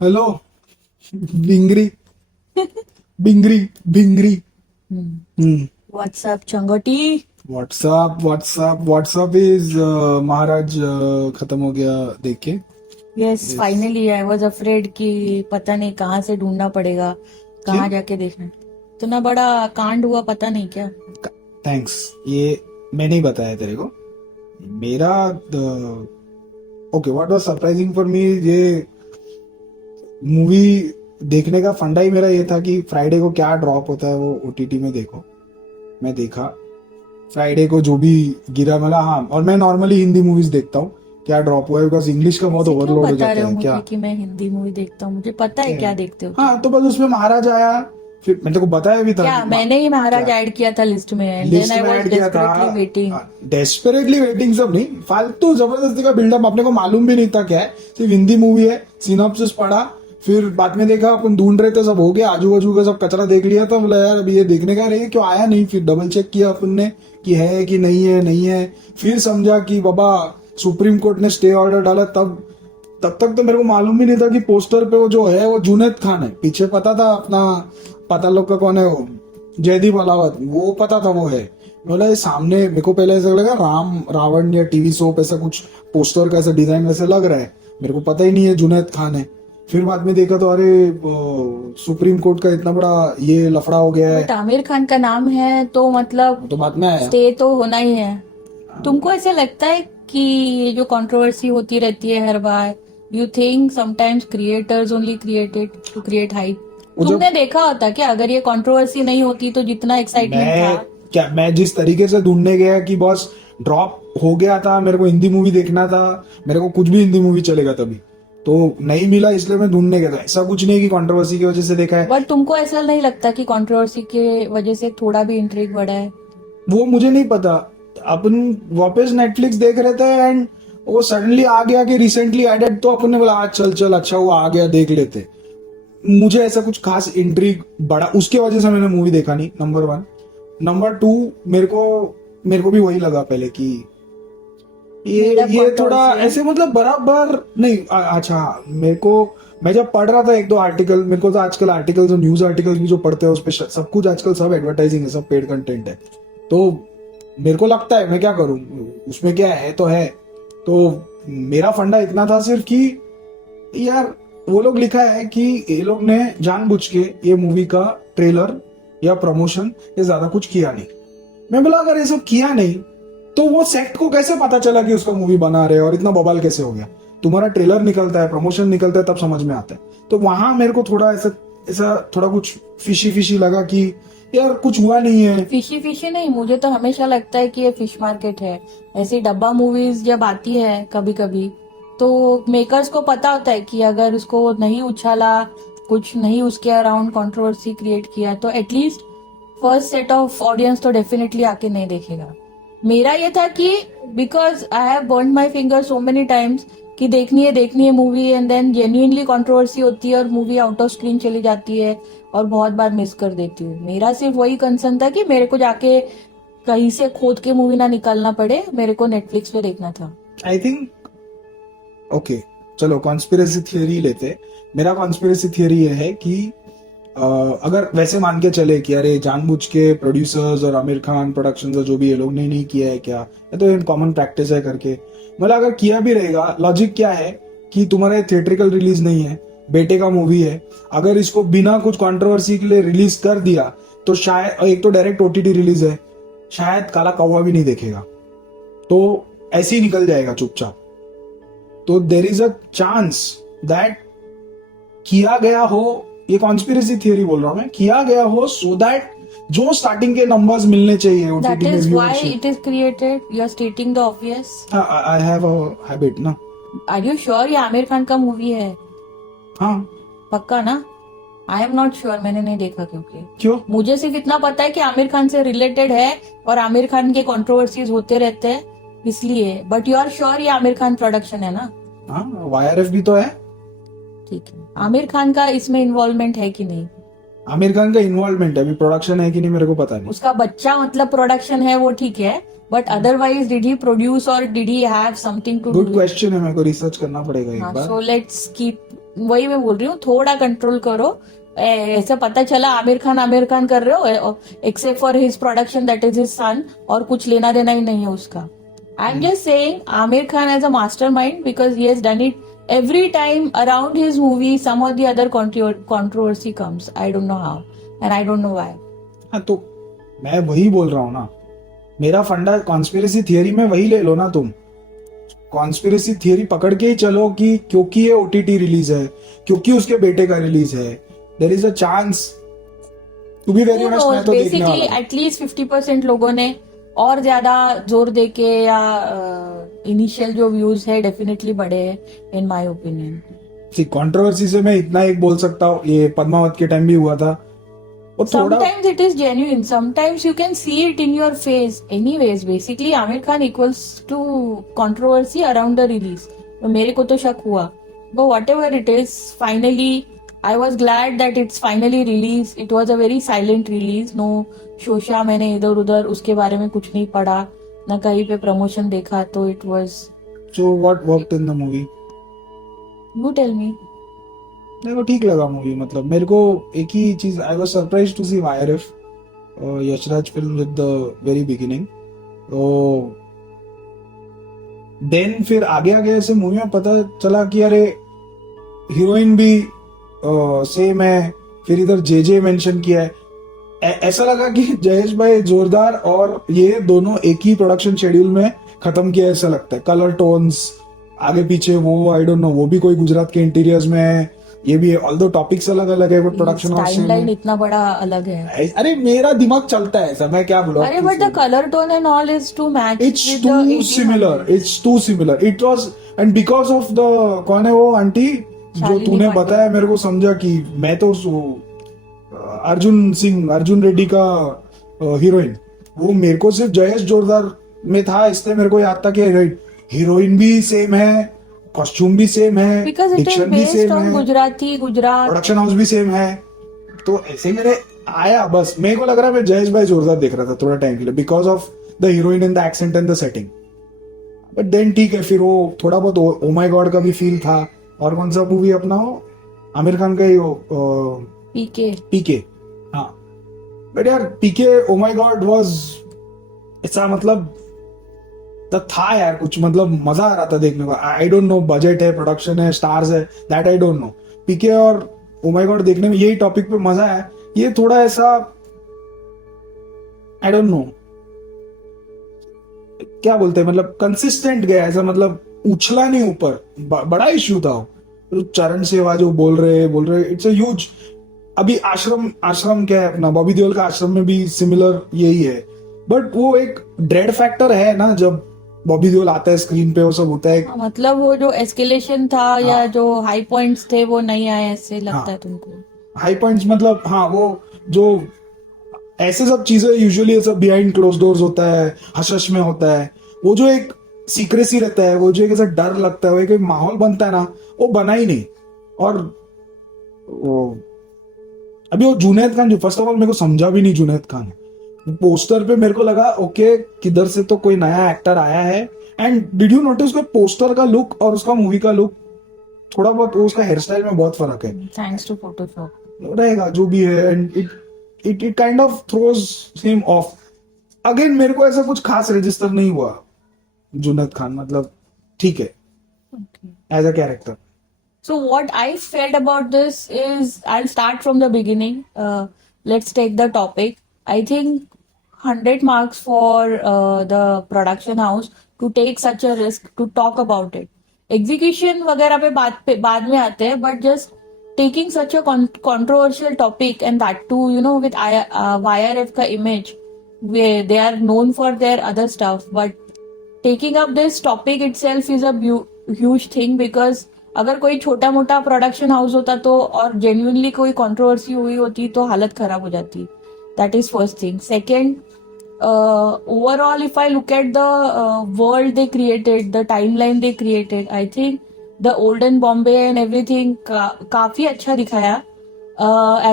Hello. बिंगरी बिंगरी बिंगरी। हम्म। व्हाट्सएप चंगोटी। व्हाट्सअप व्हाट्सअप व्हाट्सअप इज महाराज खत्म हो गया देख के। Yes yes. Finally I was afraid कि पता नहीं कहाँ से ढूंढना पड़ेगा, क्यों? कहाँ जाके देखना। इतना बड़ा कांड हुआ, पता नहीं क्या। थैंक्स। ये मैंने ही बताया तेरे को। मेरा okay, what was surprising for me, ये मूवी देखने का फंडा ही मेरा ये था कि फ्राइडे को क्या ड्रॉप होता है वो ओटीटी में देखो। मैं देखा फ्राइडे को जो भी गिरा मला, हाँ। और मैं नॉर्मली हिंदी मूवीज देखता हूँ क्या ड्रॉप हुआ है, बिकॉज इंग्लिश का बहुत ऐसे क्यों ओवरलोड हो बता रहे जाता हो है क्या। मुझे कि मैं हिंदी मूवी देखता हूँ? मुझे पता है क्या देखते हो तुम। हाँ, तो बस उसमें महाराज आया। फिर मैंने तेको बताया भी था क्या कि मैंने ही महाराज क्या ऐड किया था लिस्ट में, एंड देन लिस्ट आई में वाज ऐड किया था। Desperately waiting. डेस्परेटली वेटिंग सब नहीं, फालतू जबरदस्ती का बिल्डअप, अपने को मालूम भी नहीं था क्या है, सिर्फ हिंदी मूवी है। सिनॉप्सिस पढ़ा, फिर बाद में देखा अपन ढूंढ रहे थे, सब हो गया, आजू बाजू का सब कचरा देख लिया था। बोला यार अभी ये देखने का रहे क्यों आया नहीं, फिर डबल चेक किया अपन ने कि है कि नहीं है, नहीं है। फिर समझा कि बाबा सुप्रीम कोर्ट ने स्टे ऑर्डर डाला। तब तब तक तो मेरे को मालूम भी नहीं था कि पोस्टर पे वो जो है वो जुनैद खान है। पीछे पता था अपना, पता लोग का कौन है वो, जयदीप अलावत, वो पता था वो है। बोला ये सामने मेरे को पहले ऐसा लगा राम रावण या टीवी सोप ऐसा कुछ, पोस्टर का ऐसा डिजाइन वैसे लग रहा है। मेरे को पता ही नहीं है जुनैद खान है। फिर बाद में देखा तो अरे सुप्रीम कोर्ट का इतना बड़ा ये लफड़ा हो गया बट है। आमिर खान का नाम है तो मतलब तो बाद में आया। स्टे तो होना ही है। तुमको ऐसे लगता है कि ये जो कंट्रोवर्सी होती रहती है हर बार, you think sometimes creators only created to create hype? वो जब तुमने देखा होता क्या अगर ये कंट्रोवर्सी नहीं होती तो जितना एक्साइटमेंट था। मैं जिस तरीके से ढूंढने गया कि बॉस ड्रॉप हो गया था, मेरे को हिंदी मूवी देखना था, मेरे को कुछ भी हिंदी मूवी चलेगा तभी, तो नहीं मिला इसलिए मैं ढूंढने गया था। ऐसा कुछ नहीं कि कंट्रोवर्सी की वजह से देखा है। बट तुमको ऐसा नहीं लगता कि कंट्रोवर्सी के वजह से थोड़ा भी इंट्रिग बढ़ा है? वो मुझे नहीं पता। अपन वापस नेटफ्लिक्स देख रहे थे एंड वो सडनली आ गया कि रिसेंटली एडेड, तो अपन ने बोला आज चल चल अच्छा हुआ आ गया, देख लेते। मुझे ऐसा कुछ खास इंट्रिग बड़ा उसके वजह से मैंने मूवी देखा नहीं, नंबर वन। नंबर टू, मेरे को भी वही लगा पहले कि ये थोड़ा ऐसे मतलब बराबर नहीं। अच्छा हाँ, मेरे को, मैं जब पढ़ रहा था एक दो आर्टिकल, मेरे को तो आजकल आर्टिकल्स और न्यूज आर्टिकल्स भी जो पढ़ते हैं उस पर सब कुछ आजकल सब एडवर्टाइजिंग है, सब पेड कंटेंट है। तो मेरे को लगता है मैं क्या करूं, उसमें क्या है तो है। तो मेरा फंडा इतना था सिर्फ कि यार वो लोग लिखा है कि ये लोग ने जानबूझ के ये मूवी का ट्रेलर या प्रमोशन ये ज्यादा कुछ किया नहीं। मैं बोला अगर ये सब किया नहीं तो वो सेट को कैसे पता चला कि उसका मूवी बना रहे और इतना बवाल कैसे हो गया। तुम्हारा ट्रेलर निकलता है, प्रमोशन निकलता है, तब समझ में आता है। तो वहां मेरे को थोड़ा ऐसा ऐसा थोड़ा कुछ फिशी फिशी लगा कि यार कुछ हुआ नहीं है। फिशी फिशी नहीं, मुझे तो हमेशा लगता है कि ये फिश मार्केट है। ऐसी डब्बा मूवीज जब आती है कभी कभी, तो मेकर्स को पता होता है कि अगर उसको नहीं उछाला, कुछ नहीं उसके अराउंड कंट्रोवर्सी क्रिएट किया, तो at least first set of audience तो डेफिनेटली आके नहीं देखेगा। मेरा ये था कि because I have burn my finger so many times कि देखनी है movie, and then genuinely controversy होती है और मूवी आउट ऑफ स्क्रीन चली जाती है और बहुत बार मिस कर देती हूँ। मेरा सिर्फ वही कंसर्न था कि मेरे को जाके कहीं से खोद के मूवी ना निकालना पड़े, मेरे को नेटफ्लिक्स पे देखना था। आई थिंक ओके, चलो कॉन्स्पिरेसी थियरी लेते। मेरा कॉन्स्पिरेसी थियरी ये है कि अगर वैसे मान के चले कि अरे जानबूझ के प्रोड्यूसर्स और आमिर खान प्रोडक्शन जो भी ये लोग ने नहीं किया है क्या, ये तो कॉमन प्रैक्टिस है करके, मतलब अगर किया भी रहेगा, लॉजिक क्या है कि तुम्हारे थिएट्रिकल रिलीज नहीं है, बेटे का मूवी है, अगर इसको बिना कुछ कंट्रोवर्सी के लिए रिलीज कर दिया तो शायद, एक तो डायरेक्ट ओटीटी रिलीज है, शायद काला कौवा भी नहीं देखेगा, तो ऐसे ही निकल जाएगा चुपचाप। तो there is a chance that किया गया हो, ये कॉन्स्पिरेसी थियरी बोल रहा हूं मैं, किया गया हो सो दैट जो स्टार्टिंग के नंबर्स मिलने चाहिए दैट ओटीटी में is why viewership. It is created, you are stating the obvious. I have a habit ना। आर यू श्योर ये आमिर खान का मूवी है? हाँ। पक्का ना? आई एम नॉट श्योर, मैंने नहीं देखा क्योंकि क्यों? मुझे सिर्फ इतना पता है कि आमिर खान से रिलेटेड है और आमिर खान के कंट्रोवर्सीज होते रहते हैं इसलिए। बट यू आर श्योर ये आमिर खान प्रोडक्शन है ना? हाँ, वाईआरएफ भी तो है। ठीक है, आमिर खान का इसमें इन्वॉल्वमेंट है कि नहीं? आमिर खान का इन्वॉल्वमेंट है, अभी प्रोडक्शन है कि नहीं मेरे को पता नहीं। उसका बच्चा मतलब प्रोडक्शन है वो ठीक है, but otherwise did he produce और did he have something to good do? Question है, मेरे को रिसर्च करना पड़ेगा एक हाँ, बार. सो लेट्स कीप, वही मैं बोल रही हूँ, थोड़ा कंट्रोल करो. ऐसा पता चला आमिर खान कर रहे हो, except for his production that is his son, और कुछ लेना देना ही नहीं है उसका. I am just saying Aamir Khan as a mastermind because he has done it every time around his movie some or the other controversy comes. I don't know how and I don't know why. हाँ, तो मैं वही बोल रहा हूँ ना, मेरा फंडा कॉन्स्पिरेसी थियरी में वही ले लो ना तुम. कॉन्स्पिरेसी थियरी पकड़ के ही चलो कि क्योंकि ये ओटीटी रिलीज है, क्योंकि उसके बेटे का रिलीज है, there is a chance. To be very Who honest, मैं knows? तो देखने Basically, वाला हूँ. एटलीस्ट 50% लोगों ने और ज्यादा जोर देके या इनिशियल जो व्यूज है डेफिनेटली बढ़े हैं in my opinion. See controversy से मैं इतना एक बोल सकता हूँ, ये पद्मावत के टाइम भी हुआ था, वो थोड़ा Sometimes it is genuine. Sometimes you can see it in your face. Anyways, basically Amir Khan equals to controversy around the release. तो मेरे को तो शक हुआ. But whatever it is, finally I was glad that it's finally released. It was a very silent release. No शोशा मैंने इधर उधर उसके बारे में कुछ नहीं पढ़ा, ना कहीं पे प्रमोशन देखा, तो it was. So what worked in the movie. You tell me. मेरे को ठीक लगा मूवी. मतलब मेरे को एक ही चीज, I was surprised to see YRF, Yashraj film with the very beginning. तो देन फिर आगे आगे ऐसे मूवी में पता चला कि अरे हीरोइन भी सेम है, फिर इधर जे मेंशन किया है. ऐसा लगा कि जयेश भाई जोरदार और ये दोनों एक ही प्रोडक्शन शेड्यूल में खत्म किया, ऐसा लगता है. कलर टोन्स आगे पीछे, वो आई डोंट नो, वो भी कोई गुजरात के इंटीरियर्स में है, ये भी है. ऑल्दो टॉपिक्स अलग अलग है, बट प्रोडक्शन टाइमलाइन इतना बड़ा अलग है. अरे मेरा दिमाग चलता है ऐसा, मैं क्या बोलूं. अरे but the colour tone and all is too match. It's too similar. It's too similar. It was, and because of the, कौन है वो आंटी जो शालिनी तूने पांडे. बताया, मेरे को समझा कि मैं तो अर्जुन रेड्डी का हीरोइन, वो मेरे को सिर्फ जयेश जोरदार में था, इसलिए मेरे को याद था कि हीरोइन भी सेम है, कॉस्ट्यूम भी सेम है, बिकॉज इट इज डिक्शन भी बेस्ड सेम ऑन है, गुजरात. प्रोडक्शन हाउस भी सेम है. तो ऐसे मेरे आया, बस मेरे को लग रहा है मैं जयेश भाई जोरदार देख रहा था थोड़ा टाइम के लिए, because of the heroine and the accent and the setting. But then ठीक है, फिर वो थोड़ा बहुत ओ माय गॉड का भी फील था. और कौन सा मूवी अपना हो, आमिर खान का ही हो, पीके. हाँ, बट यार पीके ओ माय गॉड वाज ऐसा, मतलब था यार कुछ, मतलब मजा आ रहा था देखने को. आई डोंट नो, बजट है, प्रोडक्शन है, स्टार्स है, दैट आई डोंट नो. पीके और ओ माय गॉड देखने में यही टॉपिक पे मजा है. ये थोड़ा ऐसा आई डोंट नो क्या बोलते हैं, मतलब कंसिस्टेंट गया ऐसा, मतलब उछला नहीं ऊपर. बड़ा इश्यू था वो चरण सेवा जो बोल रहे इट्स अ ह्यूज. अभी आश्रम क्या है अपना, बॉबी देओल का आश्रम में भी सिमिलर यही है. बट वो एक ड्रेड फैक्टर है ना, जब बॉबी देओल आता है स्क्रीन पे, वो सब होता है. मतलब वो जो एस्केलेशन था या जो हाई पॉइंट्स थे वो नहीं आए, ऐसे लगता है तुमको? हाई पॉइंट्स मतलब, हाँ, वो जो ऐसे सब चीजें यूजुअली सब बिहाइंड क्लोज डोर्स होता है, हश हश में होता है. वो जो एक सीक्रेसी रहता है, वो जो एक ऐसा डर लगता है, वो एक माहौल बनता है ना, वो बना ही नहीं. और वो अभी वो जुनैद खान, जो फर्स्ट ऑफ ऑल मेरे को समझा भी नहीं जुनैद खान. पोस्टर पे मेरे को लगा ओके, किधर से तो कोई नया एक्टर आया है. एंड डिड यू नोटिस उसका पोस्टर का लुक और उसका मूवी का लुक, थोड़ा बहुत उसका हेयर स्टाइल में बहुत फर्क है. थैंक्स टू फोटोशॉप रहेगा जो भी है. And it kind of throws him of. Again मेरे को ऐसा कुछ खास रजिस्टर नहीं हुआ जुनैद खान, मतलब ठीक है as a character. So what I felt about this is, I'll start from the beginning. Let's take the topic. I think 100 marks for the production house to take such a risk to talk about it. Execution वगैरह पे बाद में आते हैं, but just taking such a controversial topic, and that too, you know, with YRF का image, where they are known for their other stuff, but taking up this topic itself is a huge thing. Because अगर कोई छोटा मोटा production house होता तो, और genuinely कोई controversy हुई होती, तो हालत खराब हो जाती. That is first thing. Second, overall if I look at the world they created, the timeline they created, I think the olden Bombay and everything काफी अच्छा दिखाया.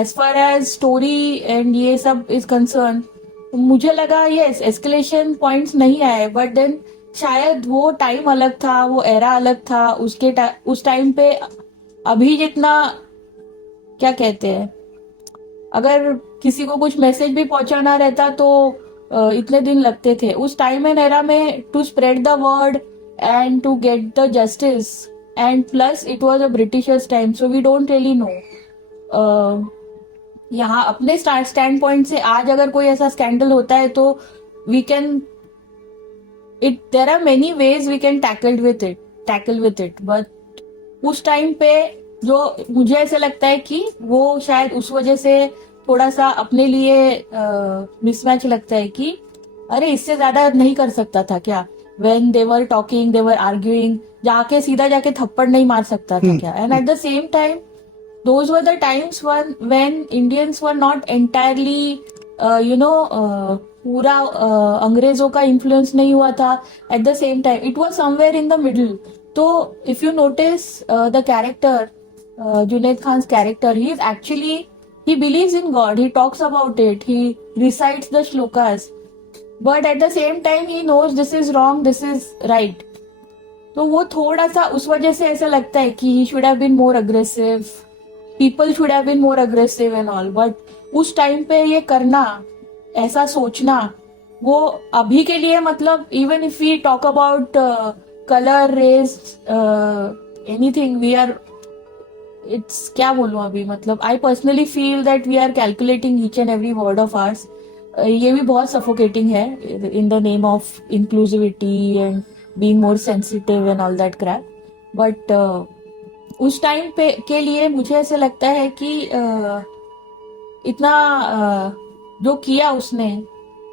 As far as story and ये सब इज कंसर्न, मुझे लगा yes escalation points नहीं आए, but then शायद वो टाइम अलग था, वो एरा अलग था, उस टाइम पे अभी जितना क्या कहते हैं, अगर किसी को कुछ मैसेज भी पहुंचाना रहता तो इतने दिन लगते थे उस टाइम एंड एरा में to spread the word and to get the justice, and plus it was a Britishers time, so we don't really know. यहाँ अपने स्टैंड पॉइंट से आज अगर कोई ऐसा स्कैंडल होता है तो we can it there are many ways we can tackle with it, but उस टाइम पे जो मुझे ऐसे लगता है कि वो शायद उस वजह से थोड़ा सा अपने लिए मिसमैच लगता है कि अरे इससे ज्यादा नहीं कर सकता था क्या, when they were talking they were arguing, जाके सीधा जाके थप्पड़ नहीं मार सकता था क्या, and at the same time those were the times when Indians were not entirely पूरा अंग्रेजों का इन्फ्लुएंस नहीं हुआ था, at the same time it was somewhere in the middle. तो if you notice the character Junaid Khan's character, he is actually he believes in God, he talks about it, he recites the shlokas, but at the same time he knows this is wrong, this is right। तो वो थोड़ा सा उस वजह से ऐसा लगता है कि he should have been more aggressive, people should have been more aggressive and all, but उस टाइम पे ये करना, ऐसा सोचना, वो अभी के लिए मतलब even if we talk about colour race anything, we are it's क्या बोलूं अभी, मतलब I personally feel that we are calculating each and every word of ours. ये भी बहुत सफोकेटिंग है in the name of inclusivity and being more sensitive and all that crap, but उस time पे के लिए मुझे ऐसे लगता है कि इतना जो किया उसने,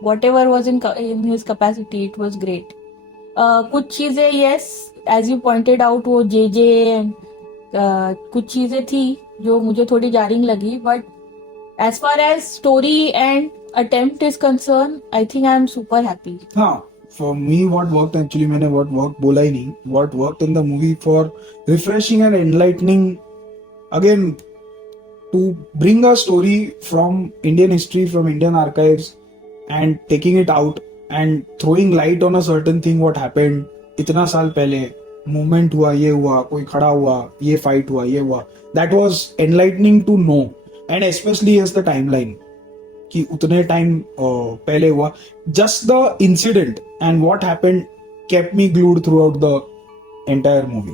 whatever was in his capacity, it was great. कुछ चीजें yes as you pointed out, वो जे कुछ चीजें थी जो मुझे थोड़ी जारिंग लगी, but as far as story and attempt is concern, I think I am super happy. हाँ, for me what worked actually, मैंने what worked बोला ही नहीं, what worked in the movie for refreshing and enlightening, again to bring a story from Indian history, from Indian archives and taking it out and throwing light on a certain thing what happened इतना साल पहले, movement हुआ, ये हुआ, कोई खड़ा हुआ, ये फाइट हुआ, ये हुआ, that was enlightening to know, and especially as the timeline कि उतने टाइम पहले हुआ, just the incident and what happened kept me glued through out the entire movie.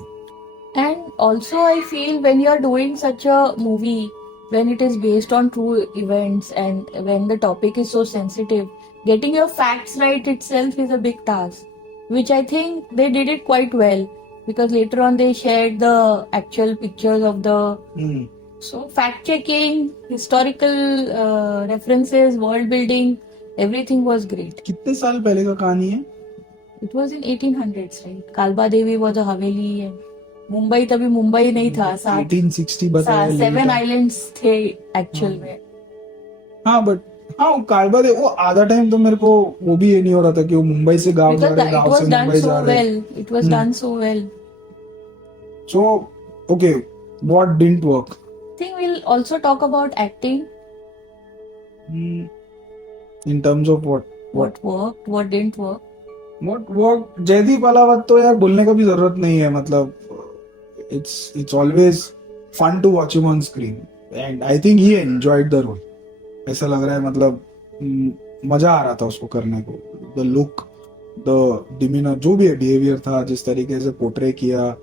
And also, I feel when you are doing such a movie, when it is based on true events and when the topic is so sensitive, getting your facts right itself is a big task, which I think they did it quite well, because later on they shared the actual pictures of the. So fact checking, historical references, world building, everything was great. कितने साल पहले का कहानी है? It was in 1800s, right? कालबा Devi was a haveli and Mumbai तभी मुंबई नहीं था, 1860 बताया, 7 आइलैंड्स थे एक्चुअल में। हाँ बट हाँ, कालबा दे वो आधा टाइम तो मेरे को वो भी ये नहीं हो रहा था कि वो मुंबई से गांव जा Because रहे, it गांव was से done मुंबई so जा रहे। well. It was done so well. So okay, what didn't work? I think we'll also talk about acting. In terms of what? What worked, what didn't work. What worked? Jaideep Ahlawat तो यार बोलने का भी जरूरत नहीं है, मतलब it's always fun to watch him on screen and I think he enjoyed the role. ऐसा लग रहा है, मतलब मजा आ रहा था उसको करने को, the look, the demeanor, जो भी बिहेवियर था, जिस तरीके से पोर्ट्रे किया।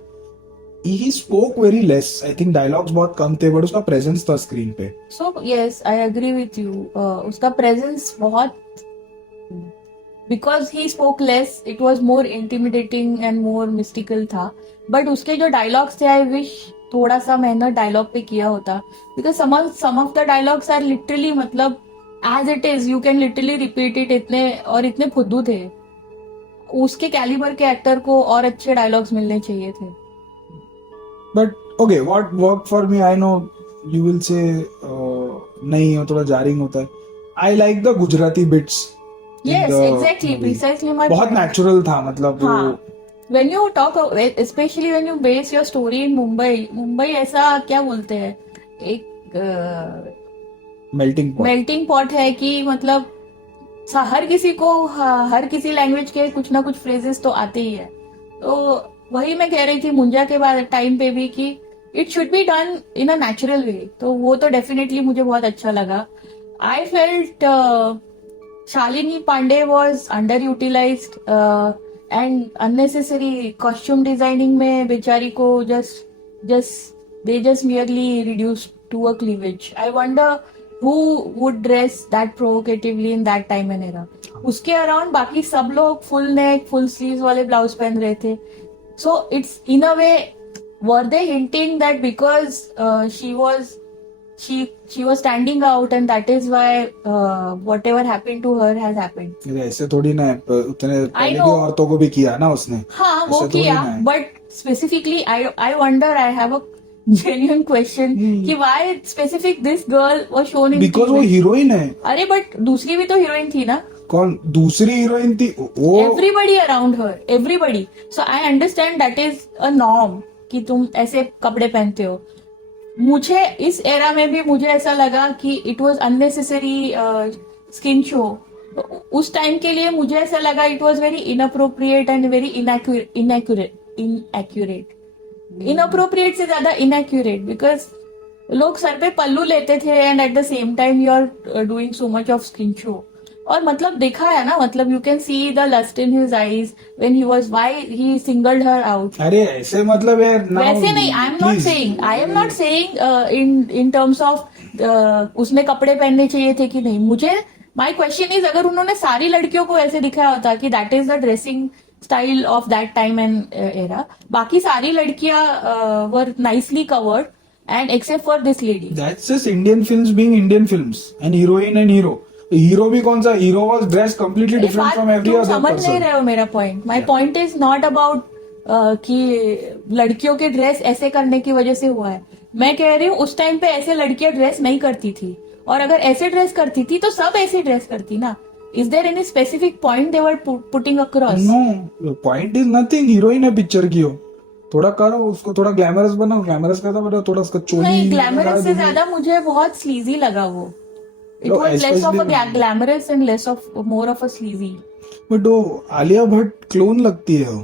He spoke very less. I think dialogues बहुत कम थे, but उसका प्रेजेंस था स्क्रीन पे। So yes, I agree with you. उसका प्रेजेंस बहुत, because he spoke less, it was more intimidating and more mystical था। But उसके जो डायलॉग्स थे, I wish थोड़ा सा मेहनत डायलॉग पे किया होता, because some of the dialogues are literally, मतलब as it is, you can literally repeat it, इतने फुद्दू थे। उसके कैलिबर के एक्टर को और अच्छे डायलॉग्स मिलने चाहिए थे। But okay, what worked for me, I know you will say नहीं, वो थोड़ा jarring होता है। I like the Gujarati bits. Yes, exactly, precisely my बहुत point. natural था, मतलब वो हाँ, when you talk, especially when you base your story in Mumbai ऐसा क्या बोलते हैं, एक melting pot. मेल्टिंग पॉट है कि मतलब हर किसी को हर किसी लैंग्वेज के कुछ ना कुछ फ्रेजेस तो आते ही है। तो वही मैं कह रही थी मुंजा के बाद टाइम पे भी कि it should be done in a natural way, तो वो तो डेफिनेटली मुझे बहुत अच्छा लगा। I felt Shalini Pandey was underutilized and unnecessary costume designing में बेचारी को just merely reduced to a cleavage. I wonder who would dress that provocatively in that time and era. उसके अराउंड बाकी सब लोग फुल नेक फुल स्लीव्स वाले blouse पहन रहे थे। So it's in a way were they hinting that because she was standing out and that is why whatever happened to her has happened. ऐसे थोड़ी ना है, उतने पहले की know. औरतों को भी किया ना उसने। हाँ वो ऐसे थोड़ी किया, ना है। But specifically I wonder, I have a genuine question कि why specific this girl was shown in because वो हीरोइन है। अरे बट दूसरी भी तो हीरोइन थी ना। कौन दूसरी हीरोइन थी वो? Everybody around her, everybody. So I understand that is a norm कि तुम ऐसे कपड़े पहनते हो। मुझे इस एरा में भी मुझे ऐसा लगा कि it was unnecessary skin show. उस टाइम के लिए मुझे ऐसा लगा it was very inappropriate and very inappropriate से ज्यादा इनएक्यूरेट, बिकॉज लोग सर पे पल्लू लेते थे and at the same time you are doing so much of skin show. और मतलब देखा है ना, मतलब you can see the lust in his eyes when he was, why he singled her out. अरे ऐसे मतलब है वैसे नहीं, I am not saying in terms of उसने कपड़े पहनने चाहिए थे कि नहीं। मुझे माय क्वेश्चन इज, अगर उन्होंने सारी लड़कियों को ऐसे दिखाया होता कि that is the dressing style of that time and era, बाकी सारी लड़कियां were nicely covered and except for this lady. That's just Indian films being Indian films and heroine and hero. Hero भी कौन सा? Hero was dress completely different from every तुम other समझ नहीं person. रहे हो मेरा point. My point is not about कि लड़कियों के ड्रेस ऐसे करने की वजह से हुआ है। मैं कह रही हूँ उस टाइम पे ऐसे लड़कियां ड्रेस नहीं करती थी, और अगर ऐसे ड्रेस करती थी तो सब ऐसे ड्रेस करती ना। Is there any specific point they were putting across? No, point is nothing. Heroine है पिक्चर की हो, थोड़ा करो उसको, थोड़ा ग्लैमरस बनाओ। ग्लैमरस का था, थोड़ा उसका चोली नहीं, ग्लैमरस से ज्यादा मुझे बहुत स्लीजी लगा वो। It No, was less of a especially- glamorous and less of more of a sleazy. But वो आलिया भट्ट क्लोन लगती है वो।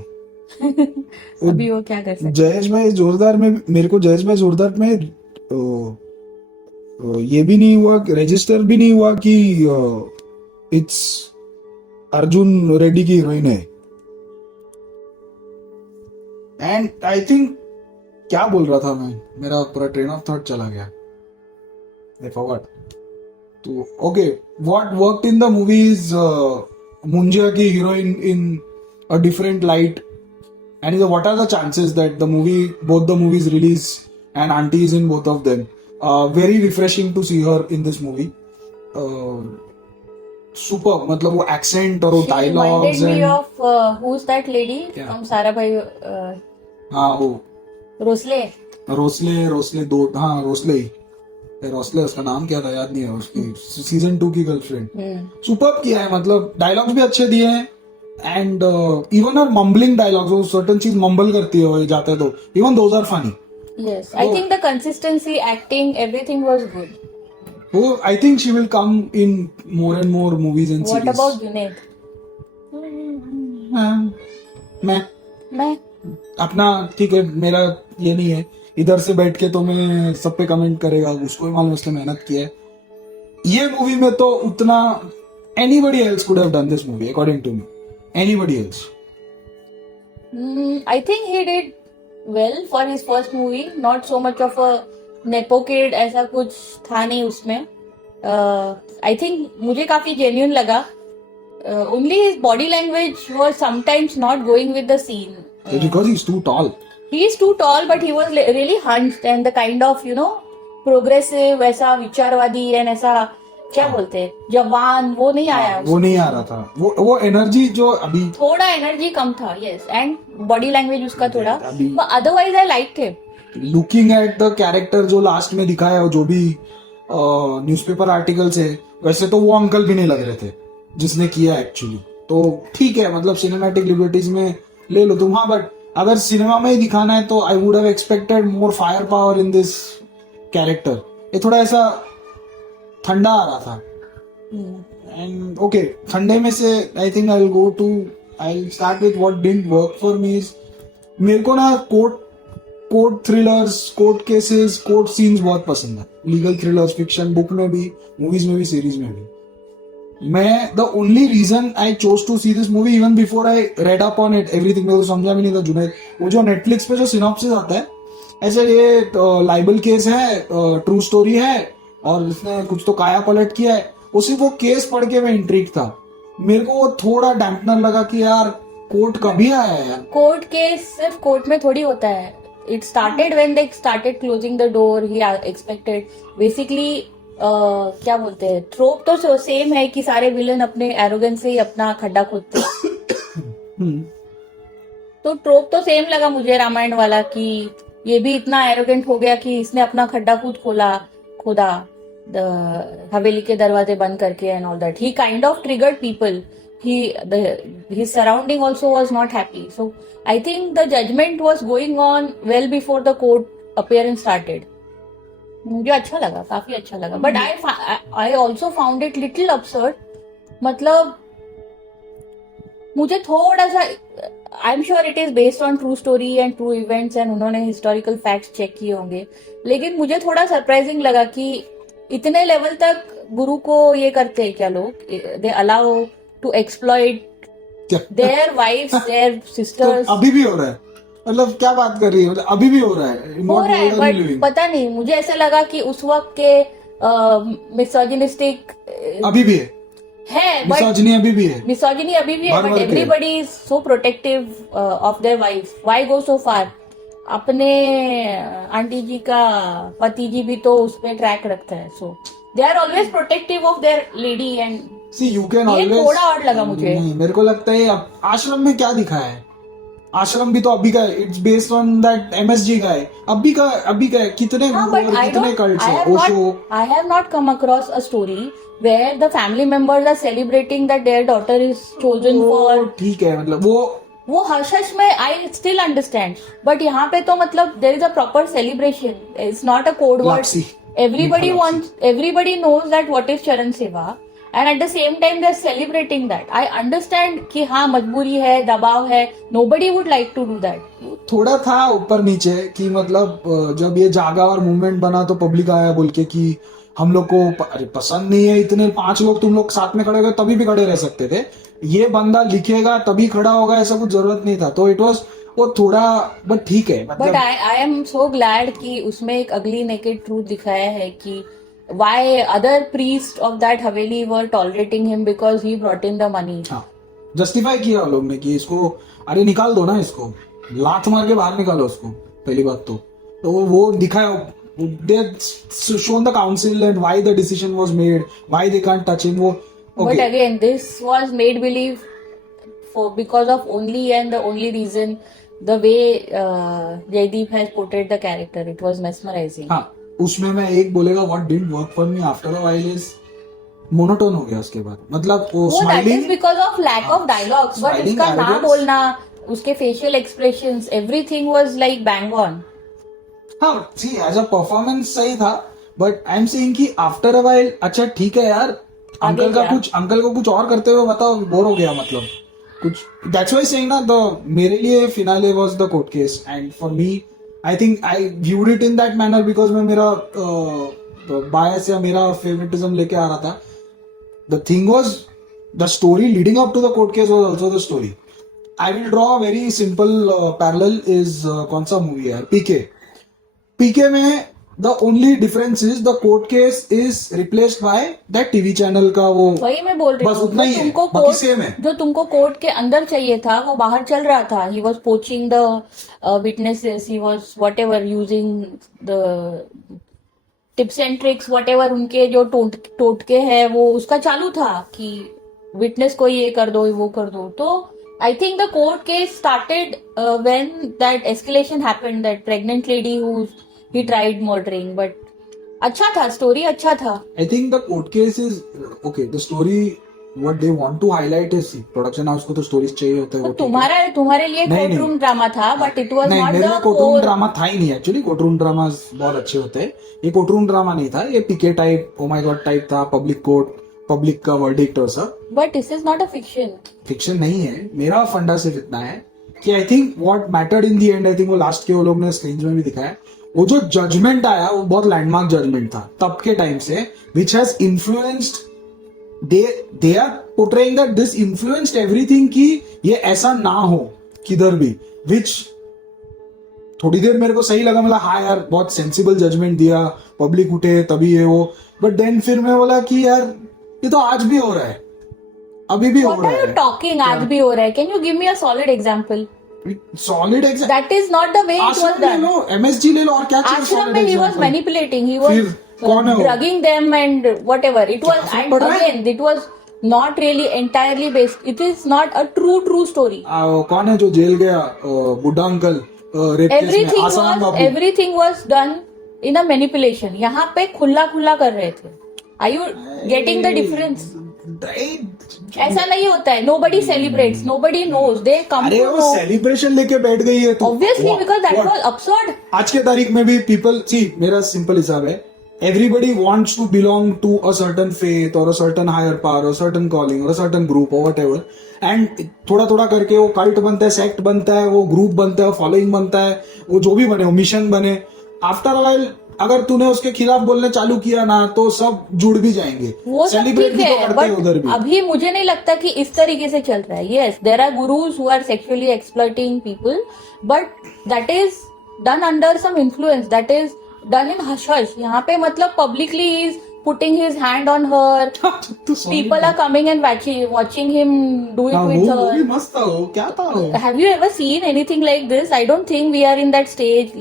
अभी वो क्या कर सकते। जयेश भाई जोरदार में, मेरे को जयेश भाई जोरदार में ये भी नहीं हुआ, रजिस्टर भी नहीं हुआ कि इट्स अर्जुन रेड्डी की हीरोइन है। एंड आई थिंक क्या बोल रहा था मैं, मेरा पूरा ट्रेन ऑफ थॉट चला गया, आई फॉरगॉट। तो okay, what worked in the movie is Munjya की heroine in a different light, and what are the chances that both the movies release and auntie is in both of them. Very refreshing to see her in this movie. Super, मतलब वो accent और वो She dialogues reminded me and of who's that lady क्या? from Sarabhai हाँ वो Rosle. रोसले दो, हाँ रोसले ही, रोसले उसका नाम क्या था याद नहीं है, उसकी सीजन 2 की गर्लफ्रेंड। सुपर्ब किया है, मतलब डायलॉग्स भी अच्छे दिए हैं and even are mumbling dialogues, वो सर्टन चीज मम्बल करती है वो जाते तो, even those are funny. Yes, I think the consistency, acting, everything was good. वो I think she will come in more and more movies and What series. about Junaid? मैं अपना ठीक है, मेरा ये नहीं है इधर से बैठ के तो मैं सब पे कमेंट करेगा, उसको भी मालूम उसने मेहनत की है। ये मूवी में तो उतना anybody else could have done this movie according to me, anybody else. I think he did well for his first movie. Not so much of a nepo kid, ऐसा कुछ था नहीं उसमें। I think मुझे काफी genuine लगा। Only his body language was sometimes not going with the scene. Because he is too tall. He is too tall, but he was really hunched and the kind of progressive, ऐसा विचारवादी and ऐसा क्या बोलते हैं जवान, वो नहीं आया। वो नहीं आ रहा था, वो एनर्जी जो अभी थोड़ा एनर्जी कम था, यस, एंड बॉडी लैंग्वेज उसका थोड़ा, अभी- otherwise I like him. Looking at the character जो लास्ट में दिखाया, जो भी न्यूज़पेपर आर्टिकल्स है, वैसे तो वो अंकल भी नहीं लग रहे थे जिसने किया एक्चुअली। तो ठीक है, मतलब सिनेमैटिक लिबर्टीज में ले लो तुम, हाँ, बट अगर सिनेमा में ही दिखाना है तो I would have expected more fire power in this character. ये थोड़ा ऐसा ठंडा आ रहा था, एंड ओके, ठंडे में से आई think I start with what didn't work for me is, मेरे को ना court thrillers, court cases, court scenes बहुत पसंद है. लीगल थ्रिलर्स, फिक्शन, बुक में भी, मूवीज में भी, सीरीज में भी. मैं the only reason I chose to see this movie even before I read up on it everything, मेरे को समझा भी नहीं था जुनैद, वो जो नेटफ्लिक्स पे जो सिनॉप्सिस आता है ऐसे, ये लाइबल केस है, ट्रू स्टोरी है और इसने कुछ तो काया पलट किया है, उसी वो केस पढ़ के मैं इंट्रिग था. मेरे को वो थोड़ा डैम्पनर लगा कि यार कोर्ट कभी आया है यार. कोर्ट केस सिर्फ कोर्ट में थोड़ी होता है. It started when they started closing the door. He expected basically क्या बोलते हैं, ट्रोप तो सेम है कि सारे विलन अपने एरोगेंस से ही अपना खड्डा खोदते हैं. तो ट्रोप तो सेम लगा मुझे रामायण वाला, कि ये भी इतना एरोगेंट हो गया कि इसने अपना खड्डा खुद खोदा हवेली के दरवाजे बंद करके and all that. He kind of triggered people. His surrounding also was not happy. So I think the judgment was going on well before the court appearance started. मुझे अच्छा लगा, काफी अच्छा लगा. But I also found it little absurd. मतलब मुझे थोड़ा सा, I am sure it is based on true story and true events and उन्होंने हिस्टोरिकल फैक्ट्स चेक किए होंगे, लेकिन मुझे थोड़ा सरप्राइजिंग लगा कि इतने लेवल तक गुरु को ये करते हैं क्या लोग. They allow to exploit their wives, their sisters. अभी भी हो रहा है, मतलब क्या बात कर रही है, मतलब अभी भी हो रहा है. बट पता नहीं, मुझे ऐसा लगा कि उस वक्त के मिसोजिनिस्टिक अभी भी है, मिसोजिनी अभी भी है, but everybody is so protective of their wife. Why go so far. अपने आंटी जी का पति जी भी तो उसमें ट्रैक रखता है. So they are always protective of their lady. And see you can always, थोड़ा और लगा मुझे. मेरे को लगता है आश्रम में क्या दिखाया है, आश्रम भी तो अभी का है. It's based on that MSG का है, अभी का है. कितने कितने कल्ट्स हैं. Osho. I have not come across a story where the family members are celebrating that their daughter is chosen for. ठीक है, मतलब वो हर्ष हर्ष में आई स्टिल अंडरस्टैंड, बट यहाँ पे तो मतलब there is a proper celebration. It's not a code word. Everybody knows that what is चरण सेवा, and at the same time they are celebrating that. I understand कि हाँ मजबूरी है, दबाव है. Nobody would like to do that. थोड़ा था ऊपर नीचे कि मतलब जब ये जागा और मूवमेंट बना तो पब्लिक आया बोल के कि हम लोग को अरे पसंद नहीं है, इतने 5 लोग तुम लोग साथ में खड़े हो तभी भी खड़े रह सकते थे, ये बंदा लिखेगा तभी खड़ा होगा, ऐसा कुछ जरूरत नहीं था. तो इट वॉज वो थोड़ा, बट ठीक है. But I am so glad कि उसमें एक अगली नेकेड ट्रूथ दिखाया है कि why other priests of that Haveli were tolerating him because he brought in the money. Justify किया लोग ने कि इसको अरे निकाल दो ना, इसको लात मार के बाहर निकालो उसको. पहली बात तो वो दिखाया, they shown the council and why the decision was made, why they can't touch him. वो okay. But again, this was made believe because of only and the only reason the way Jaideep has portrayed the character. It was mesmerizing. हाँ, उसमें मैं एक बोलेगा what didn't work for me after a while is monotone हो गया उसके बाद. मतलब वो smiling, that is because of lack of dialogues. But उसका ना बोलना, उसके facial expressions, everything was like bang on. हाँ, see as a performance सही था, but I'm saying कि after a while अच्छा ठीक है यार, अंकल को कुछ और करते हुए बताओ, बोर हो गया मतलब कुछ. That's why saying ना, मेरे लिए finale was the court case and for me I think I viewed it in that manner because मैं मेरा bias या मेरा favoritism लेके आ रहा था. The thing was the story leading up to the court case was also the story. I will draw a very simple parallel is कौन सा movie है, PK में the only difference is the court case is replaced by that TV channel का वो. वही मैं बोल रही हूँ, बस उतना ही है, बाकी सेम है. जो तुमको कोर्ट के अंदर चाहिए था वो बाहर चल रहा था. He was poaching the witnesses, he was whatever using the tips and tricks, whatever उनके जो टोटके है वो उसका चालू था कि विटनेस को ये कर दो, वो कर दो. तो I think the court case started when that escalation happened, that pregnant lady who he tried murdering. But अच्छा था, स्टोरी अच्छा था. I think the court case is okay. The story what they want to highlight is production house को तो stories चाहिए होता है. तो तुम्हारे लिए कोर्ट रूम ड्रामा था, बट इट वाज नॉट मेरे लिए कोर्ट रूम ड्रामा था ही नहीं. एक्चुअली कोर्ट रूम ड्रामा बहुत अच्छे होते हैं. ये कोर्ट रूम ड्रामा नहीं था, ये PK type, oh my god type था. पब्लिक कोर्ट पब्लिक का वर्डिक्ट और सब but this is not a fiction. Fiction नहीं है. मेरा फंडा सिर्फ इतना है कि I think what mattered in the end, I think वो लास्ट के वो लोग ने स्क्रीन में भी दिखाया, वो जो जजमेंट आया वो बहुत लैंडमार्क जजमेंट था तब के टाइम से, which has influenced, they are portraying that this influenced everything कि ये ऐसा ना हो किधर भी, विच थोड़ी देर मेरे को सही लगा, मतलब हाँ यार बहुत सेंसिबल जजमेंट दिया, पब्लिक उठे तभी ये वो, बट देन फिर मैं बोला कि यार ये तो आज भी हो रहा है, अभी भी हो What रहा are you है. talking? आज भी हो रहा है. Can you give me a solid example? Solid exam That is not the way it was आश्रम ले done. लो, एमएसजी ले लो, और क्या चाहिए आश्रम solid में he was example? manipulating. He was फिर कौन है वो? drugging them and whatever. It was, फर्क and पड़ रहा है? again, it was not really entirely based. It is not a true story. वो कौन है जो जेल गया, बुड्ढा अंकल रेप केस में, आसाराम बाबू. Everything was done in a manipulation. यहाँ पे खुला कर रहे थे. Are you getting the difference? ऐसा नहीं होता है. Nobody celebrates. Nobody knows. They come अरे to वो know. सेलिब्रेशन लेके बैठ गई है तो Obviously, because that What? was absurd. आज के तारीख में भी पीपल सी, मेरा सिंपल हिसाब है, everybody wants to belong to a certain faith और अ सर्टन हायर पावर और सर्टन कॉलिंग और अ सर्टन ग्रुप और व्हाटएवर, एंड थोड़ा थोड़ा करके वो कल्ट बनता है, सेक्ट बनता है, वो ग्रुप बनता है, फॉलोइंग बनता है, वो जो भी बने, वो मिशन बने. आफ्टर ऑल अगर तूने उसके खिलाफ बोलने चालू किया ना तो सब जुड़ भी जाएंगे, वो सब सेलिब्रेट ठीक भी तो है, करते हैं उधर बट भी. अभी मुझे नहीं लगता कि इस तरीके से चल रहा है. Yes, there are gurus who are sexually exploiting people, but that is done under some influence, that is done in hush hush. यहाँ पे मतलब publicly is putting his hand on her. तो sorry. People are coming and watching him do it हाँ, with वो भी her. मस्त था, वो क्या था वो? Have you ever seen anything like this? I don't think we are in that stage.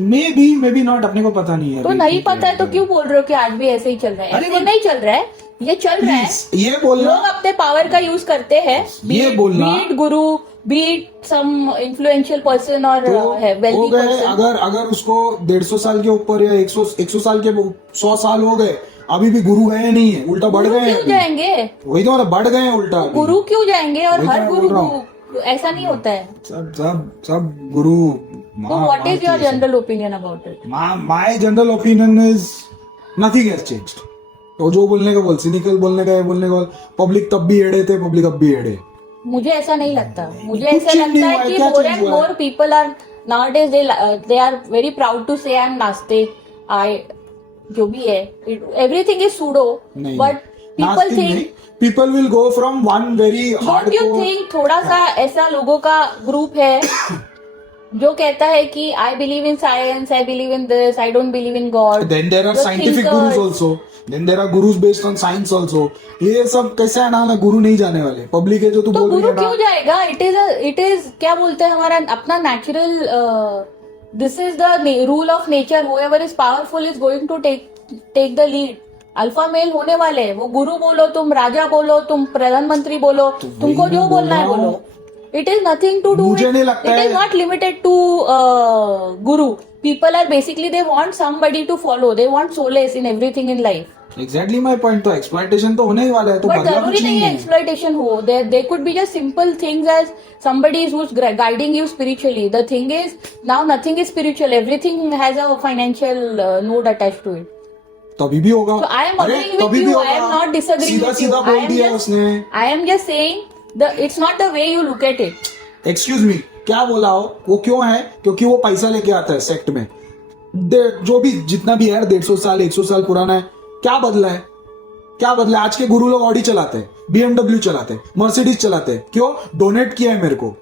May be not, अपने को पता नहीं है तो अभी नहीं क्या पता है तो है. क्यों बोल रहे हो कि आज भी ऐसे ही चल रहा है? अरे ऐसे but- नहीं चल रहा है, ये चल रहा है. Please, ये बोलना, लोग अपने पावर का यूज करते हैं. ये बोलना- बीट गुरु, बीट सम इन्फ्लुएंशियल पर्सन और तो हो वेल्दी गए, पर्सन. अगर उसको 150 साल के ऊपर या 100 साल के 100 साल हो गए, अभी भी गुरु गए नहीं है, उल्टा बढ़ गुरु गए हैं क्यों अभी. जाएंगे? वही तो, बढ़ गए हैं उल्टा अभी. गुरु क्यों जाएंगे? और वही तो हर मैं गुरु बोल रहा को ऐसा नहीं होता है. सब गुरु. तो what is your general opinion about it? My general opinion is nothing has changed. तो जो बोलने का बोल, सिनिकल बोलने का, ये बोलने का बोल, पब्लिक तब भी एड़े थे, पब्लिक अब भी एड़े. मुझे ऐसा नहीं लगता. मुझे कुछ ऐसा change लगता नहीं है हुआ है, कि क्या मोर change एंड हुआ है? More people are nowadays they are very proud to say I'm नास्तिक. I जो भी है, everything is pseudo, नहीं, but people think. People will go from one very Don't you think थोड़ा सा ऐसा लोगों का ग्रुप है जो कहता है कि I believe in science, I believe in this, I don't believe in God. Then there are scientific gurus also. Then there are gurus based on science also. ये सब कैसे है ना, गुरु नहीं जाने वाले. पब्लिक है जो तू तो बोल रही गुरु है ना. क्यों जाएगा? इट इज क्या बोलते हैं, हमारा अपना natural. This is the rule of nature. Whoever is powerful is going to take the lead. Alpha male होने वाले हैं. वो गुरु बोलो, तुम राजा बोलो, तुम प्रधानमंत्री बोलो, तुमको वही जो मैं बोलना है बोल रहा बोलो. It is nothing to do. मुझे नहीं लगता इट है. Is not limited to guru. People are basically they want somebody to follow. They want solace in everything in life. Exactly my point. तो एक्सप्लॉइटेशन तो होने ही वाला है, तो बट बदला जरूरी कुछ नहीं नहीं है है. एक्सप्लॉइटेशन हो. There could be just simple things as somebody who's guiding you spiritually. The thing is, now nothing is spiritual. Everything has a financial node attached to it. तभी भी होगा. So I am अरे, agreeing with तभी भी you. I होगा. am not disagreeing सीधा with you. सीधा I बोल am दिया just, उसने. I am just saying it's not the way you look at it. Excuse me, क्या बोला हो? वो क्यों है? क्योंकि वो पैसा लेके आता है सेक्ट में. जो भी जितना भी है 150 साल 100 साल पुराना है, क्या बदला है? क्या बदला है? आज के गुरु लोग ऑडी चलाते हैं, BMW चलाते हैं, मर्सिडीज चलाते हैं. क्यों? डोनेट किया है मेरे को.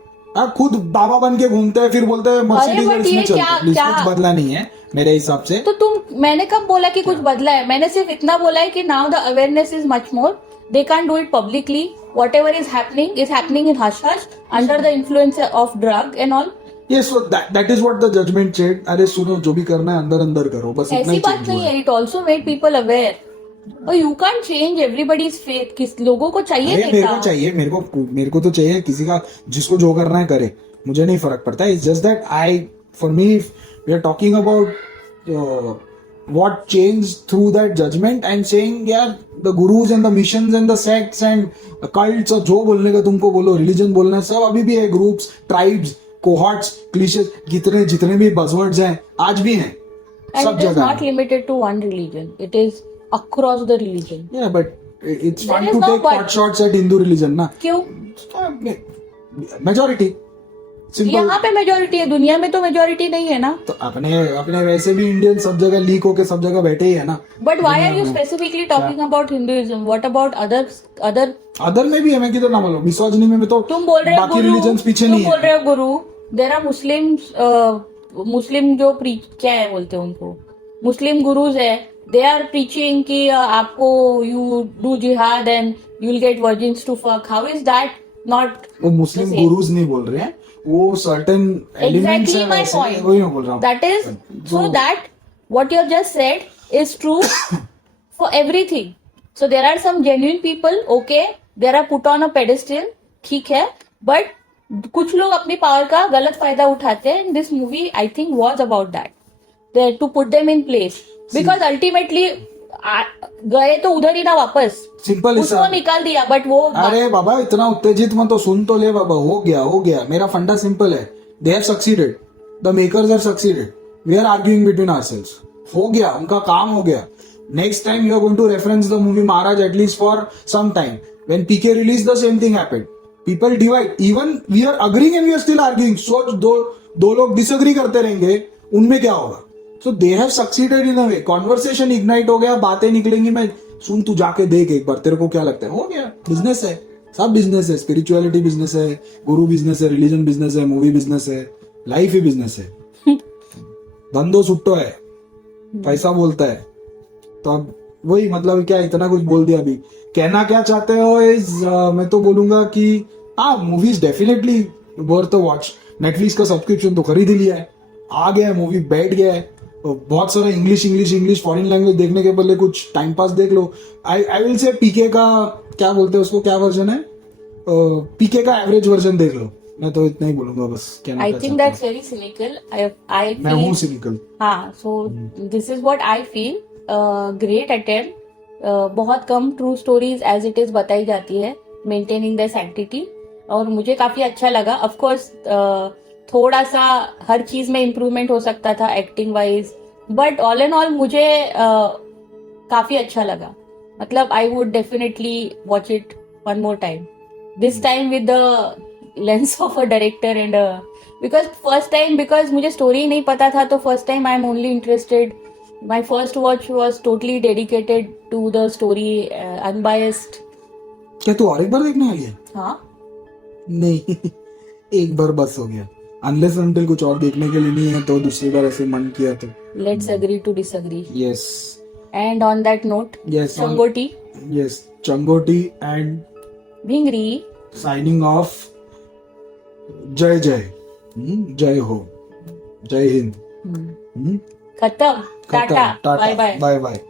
खुद बाबा बन के घूमते हैं, फिर बोलते हैं मर्सिडीज but और इसमें ये चलते क्या- हैं. Please, क्या- कुछ बदला नहीं है मेरे हिसाब से. तो मैंने कब बोला कि कुछ बदला है? मैंने सिर्फ इतना बोला है कि now the awareness is much more. They can't do it publicly. Whatever is happening in hush hush under the influence of drug and all. ये so that is what the judgement said. अरे सुनो, जो भी करना है अंदर अंदर करो, बस इतना ऐसी ही बात चेंज नहीं हुआ है. है. It also made people aware. और you can change everybody's faith. किस लोगों को चाहिए अरे मेरे को नेता. चाहिए, मेरे को तो चाहिए किसी का, जिसको जो करना है करे, मुझे नहीं फर्क पड़ता. It's just that for me we are talking about what changed through that judgment and saying यार the gurus and the missions and the sects and cults और जो बोलने का तुमको बोलो, religion बोलना है, सब अभी भी है. groups, tribes, cohorts, cliches, जितने भी buzzwords हैं आज भी हैं And सब it is जगह not है. limited to one religion. It is across the religion. Yeah, but It's There fun is to no take but. pot shots at Hindu religion ना. क्यों? Majority simple. यहाँ पे मेजोरिटी है, दुनिया में तो मेजोरिटी नहीं है ना. तो अपने अपने वैसे भी इंडियन सब जगह लीक होके सब जगह बैठे ही है ना. But why are you specifically talking about Hinduism? What about other? Other में भी है, मैं किधर ना बोलूं. मिसोजिनी में भी तो तुम बोल रहे हो बाकी गुरु, रिलीजन्स पीछे तुम नहीं बोल है. रहे हो गुरु. देर आर मुस्लिम जो प्रीच, क्या है बोलते हैं उनको, मुस्लिम गुरुज है. दे आर प्रीचिंग कि आपको you do jihad and you will get virgins to fuck. How is that not? वो मुस्लिम गुरुज नहीं बोल रहे हैं, वो सर्टेन एलिमेंट्स Exactly है my वैसे, point. वही मैं बोल रहा हूँ. That is, so that what you have just said is true for everything. So there are some genuine people, okay, they are put on a pedestal, ठीक है, but कुछ लोग अपनी पावर का गलत फायदा उठाते हैं. This movie, I think, was about that. They to put them in place because ultimately गए तो उधर ही ना वापस. सिंपल उसको निकाल दिया, बट वो अरे बाबा इतना उत्तेजित मत तो, सुन तो ले बाबा. हो गया. मेरा फंडा सिंपल है. They have succeeded, the makers have succeeded. We are arguing between ourselves. हो गया, उनका काम हो गया. Next time you are going to reference the movie Maharaj at least for some time. When PK release the same thing happened. People divide. Even we are agreeing and we are still arguing. सोच, दो लोग disagree करते रहेंगे, उनमें क्या होगा? So they have succeeded in a way. Conversation ignite हो गया, बातें निकलेंगी. मैं सुन, तू जाके देख एक बार, तेरे को क्या लगता है? हो गया. बिजनेस है, सब बिजनेस है. स्पिरिचुअलिटी बिजनेस है, गुरु बिजनेस है, रिलीजन बिजनेस है, मूवी बिजनेस है, लाइफ ही बिजनेस है. धंधो सुट्टो है, पैसा बोलता है. तो अब वही, मतलब क्या इतना कुछ बोल दिया. अभी कहना क्या चाहते हो इज, मैं तो बोलूंगा कि हाँ, movies definitely worth watch. Netflix का सब्सक्रिप्शन तो खरीद ही लिया है, आ गया है, मूवी बैठ गया है. तो बहुत सारा इंग्लिश फॉरेन लैंग्वेज देखने के बदले कुछ टाइम पास देख लो. आई विल से पीके का क्या बोलते हैं उसको, क्या वर्जन है, पीके का एवरेज वर्जन देख लो. मैं तो इतना ही बोलूंगा बस. कहना I क्या think चाहते that's very cynical. I हो. मैं हूँ feel, सिनिकल. हाँ, so this is what I feel. Great attempt. बहुत कम true stories as it is बताई जाती है, मेंटेनिंग द सैंक्टिटी. और मुझे काफी अच्छा लगा. ऑफ कोर्स थोड़ा सा हर चीज में इम्प्रूवमेंट हो सकता था acting wise, but all and all मुझे काफी अच्छा लगा. मतलब I would definitely watch it one more time, this time with the lens of a director and because मुझे स्टोरी नहीं पता था. तो first time I am only interested. My first watch was totally dedicated to the story, unbiased. क्या तू और एक बार देखने वाली है? हाँ, नहीं, एक बार बस हो गया. अनलेस अनटिल कुछ और देखने के लिए नहीं है तो दूसरी बार ऐसे मन किया तो. Let's agree to disagree. Yes. And on that note, Yes, on- चंगोटी, यस, चंगोटी एंड भिंगरी. Signing off. जय जय. जय हो. जय हिंद. खत्म. टाटा. टाटा. Bye bye. Bye bye.